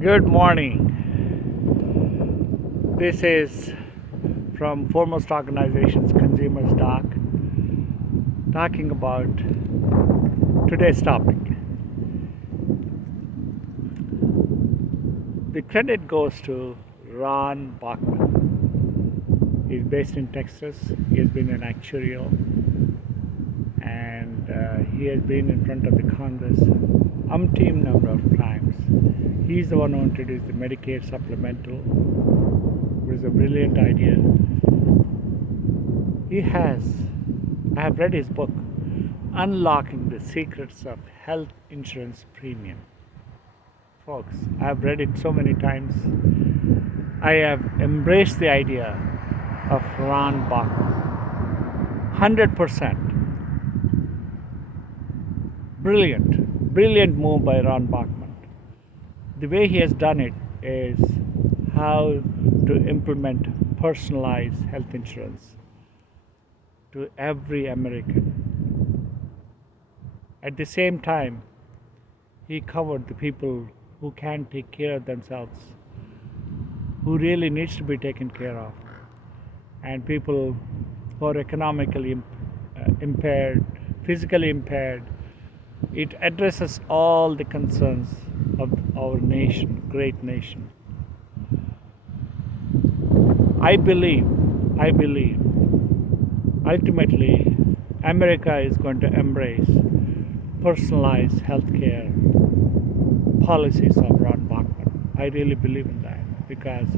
Good morning. This is from Foremost Organizations Consumers Doc, talking about today's topic. The credit goes to Ron Bachman. He's based in Texas. He has been an actuarial, and he has been in front of the Congress umpteen number of times. He's the one who introduced the Medicare supplemental. It was a brilliant idea. I have read his book, Unlocking the Secrets of Health Insurance Premium. Folks, I have read it so many times. I have embraced the idea of Ron Bachman. 100%. Brilliant move by Ron Bachman. The way he has done it is how to implement personalized health insurance to every American. At the same time, he covered the people who can't take care of themselves, who really needs to be taken care of, and people who are economically impaired, physically impaired. It addresses all the concerns of our nation, great nation. I believe, ultimately, America is going to embrace personalized healthcare policies of Ron Bachman. I really believe in that because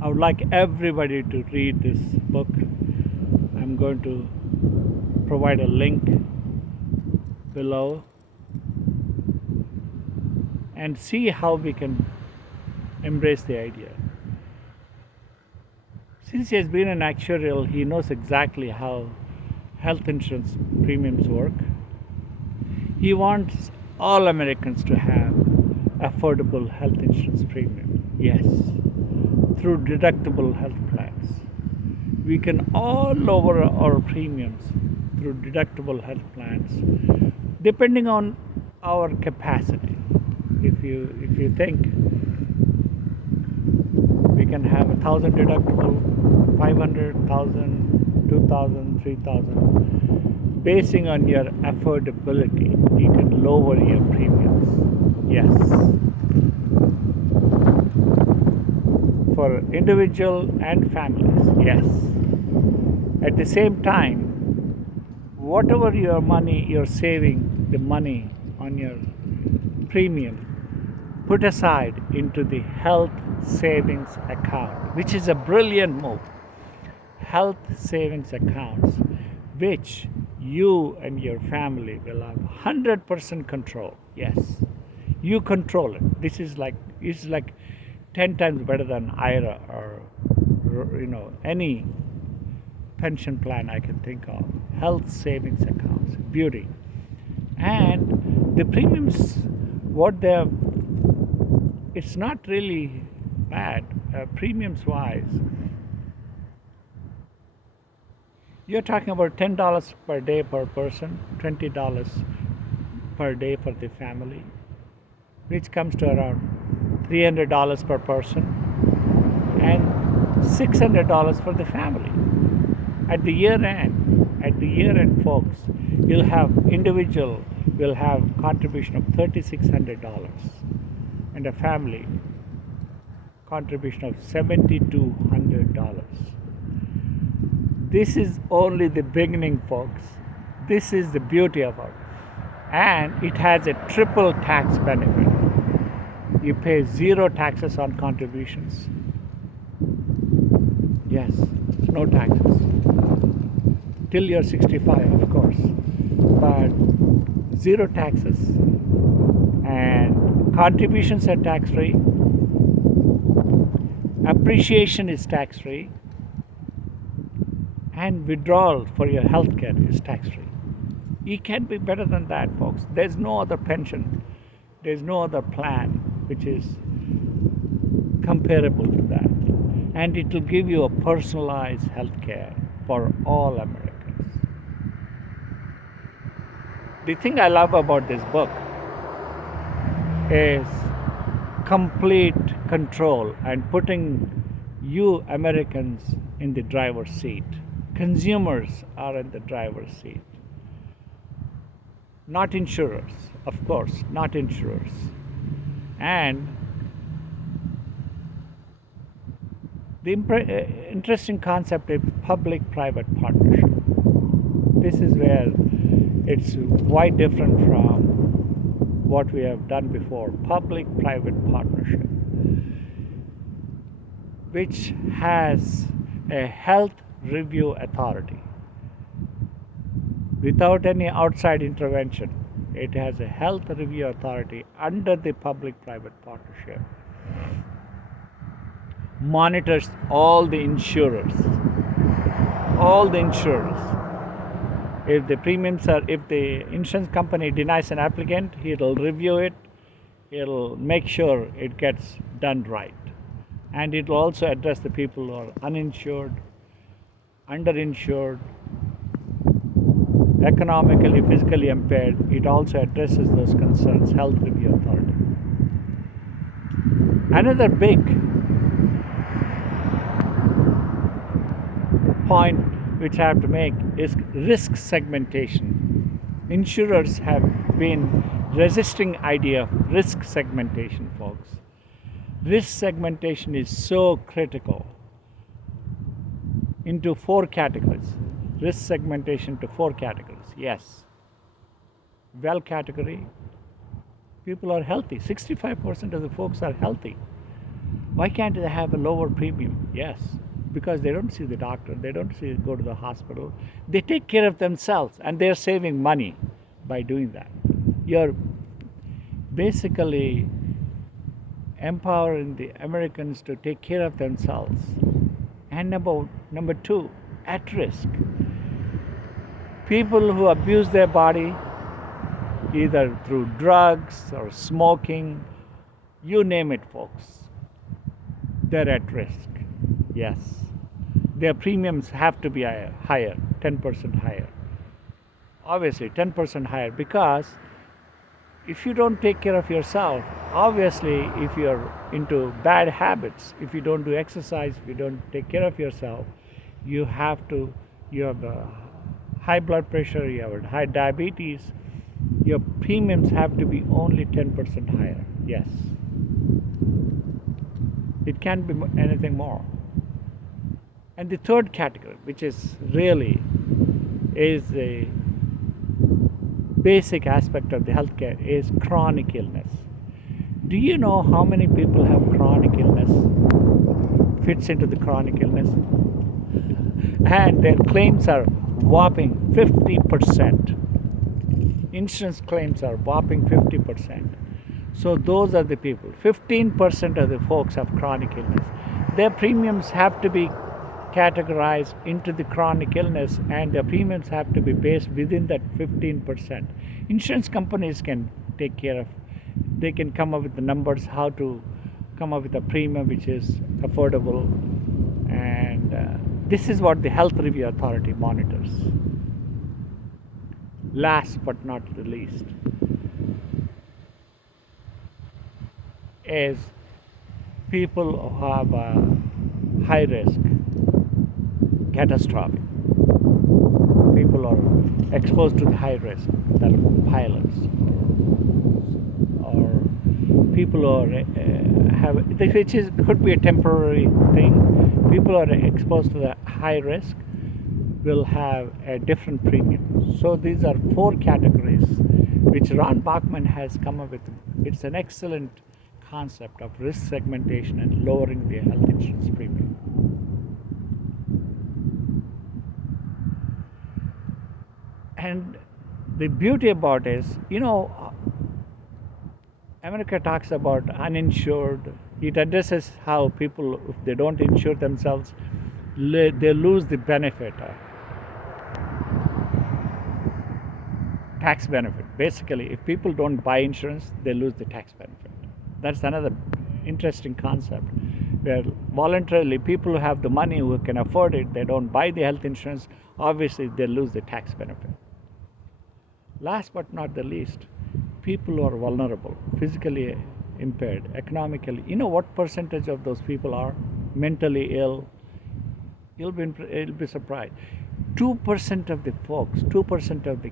I would like everybody to read this book. I'm going to provide a link below and see how we can embrace the idea. Since he has been an actuarial, he knows exactly how health insurance premiums work. He wants all Americans to have affordable health insurance premium. Yes, through deductible health plans. We can all lower our premiums through deductible health plans depending on our capacity. If you think we can have 1,000 deductible, 500, 1,000, 2,000, 3,000, basing on your affordability, you can lower your premiums. Yes. For individual and families, yes. At the same time, whatever your money you're saving, the money on your premium, put aside into the health savings account, which is a brilliant move. Health savings accounts, which you and your family will have 100% control. Yes, you control it. It's like 10 times better than IRA or any pension plan I can think of. Health savings accounts, beauty. And the premiums, it's not really bad premiums wise. You're talking about $10 per day per person, $20 per day for the family, which comes to around $300 per person and $600 for the family. At the year end, folks, individual will have contribution of $3,600 and a family contribution of $7,200. This is only the beginning, folks. This is the beauty of it. And it has a triple tax benefit. You pay 0 taxes on contributions. Yes, no taxes. Till you're 65, of course. But 0 taxes. And contributions are tax-free. Appreciation is tax-free. And withdrawal for your health care is tax-free. It can't be better than that, folks. There's no other pension. There's no other plan which is comparable to that. And it will give you a personalized health care for all Americans. The thing I love about this book is complete control and putting you Americans in the driver's seat. Consumers are in the driver's seat. Not insurers, of course, not insurers. And the interesting concept is public-private partnership. This is where it's quite different from what we have done before. Public-private partnership, which has a health review authority. Without any outside intervention, it has a health review authority under the public-private partnership. Monitors all the insurers. If the insurance company denies an applicant, it'll review it. It'll make sure it gets done right. And it'll also address the people who are uninsured, underinsured, economically, physically impaired. It also addresses those concerns, health review authority. Another big point which I have to make is risk segmentation. Insurers have been resisting idea of risk segmentation, folks. Risk segmentation is so critical into 4 categories. Risk segmentation to 4 categories. Yes. Well category, people are healthy. 65% of the folks are healthy. Why can't they have a lower premium? Yes. Because they don't see the doctor, they don't go to the hospital. They take care of themselves and they're saving money by doing that. You're basically empowering the Americans to take care of themselves. And number 2, at risk. People who abuse their body, either through drugs or smoking, you name it, folks, they're at risk. Yes. Their premiums have to be higher, 10% higher. Obviously, 10% higher, because if you don't take care of yourself, obviously, if you're into bad habits, if you don't do exercise, if you don't take care of yourself, you have high blood pressure, you have high diabetes, your premiums have to be only 10% higher. Yes. It can't be anything more. And the third category, which is really a basic aspect of the healthcare, is chronic illness. Do you know how many people have chronic illness? Fits into the chronic illness. And their claims are whopping 50%. Insurance claims are whopping 50%. So those are the people. 15% of the folks have chronic illness. Their premiums have to be categorized into the chronic illness, and their premiums have to be based within that 15%. Insurance companies can take care of, they can come up with the numbers, how to come up with a premium which is affordable, and this is what the Health Review Authority monitors. Last but not the least is people who have a high risk, catastrophic. People are exposed to the high risk, that are pilots, or people who are could be a temporary thing. People who are exposed to the high risk will have a different premium. So these are 4 categories which Ron Bachman has come up with. It's an excellent concept of risk segmentation and lowering the health insurance premium. And the beauty about it is, America talks about uninsured. It addresses how people, if they don't insure themselves, they lose the benefit of tax benefit. Basically, if people don't buy insurance, they lose the tax benefit. That's another interesting concept, where voluntarily people who have the money, who can afford it, they don't buy the health insurance, obviously they lose the tax benefit. Last but not the least, people who are vulnerable, physically impaired, economically. You know what percentage of those people are mentally ill? You'll be surprised. 2% of the folks, 2% of the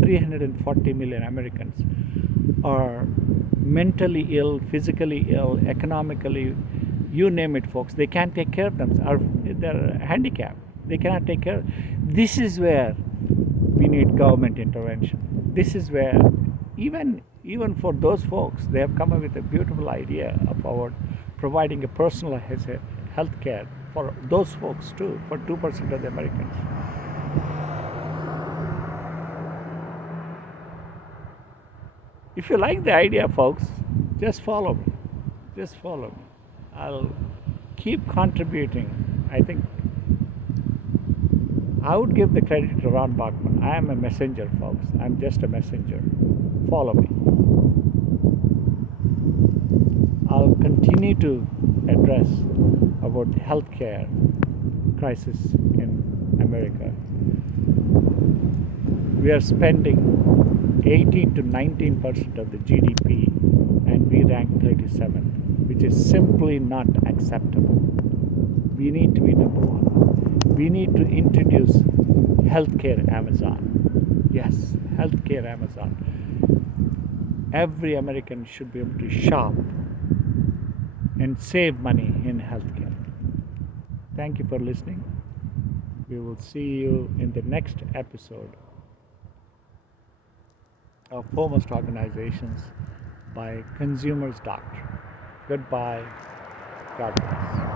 340 million Americans are mentally ill, physically ill, economically, you name it, folks. They can't take care of them, or they're handicapped. They cannot take care. This is where we need government intervention. This is where, even for those folks, they have come up with a beautiful idea about providing a personal health care for those folks too, for 2% of the Americans. If you like the idea, folks, just follow me. Just follow me. I'll keep contributing. I think I would give the credit to Ron Bachman. I am a messenger, folks. I'm just a messenger. Follow me. I'll continue to address about the healthcare crisis in America. We are spending 18 to 19% of the GDP, and we rank 37th, which is simply not acceptable. We need to be number one. We need to introduce healthcare Amazon. Yes, healthcare Amazon. Every American should be able to shop and save money in healthcare. Thank you for listening. We will see you in the next episode of Foremost Organizations by Consumers Doctor. Goodbye. God bless.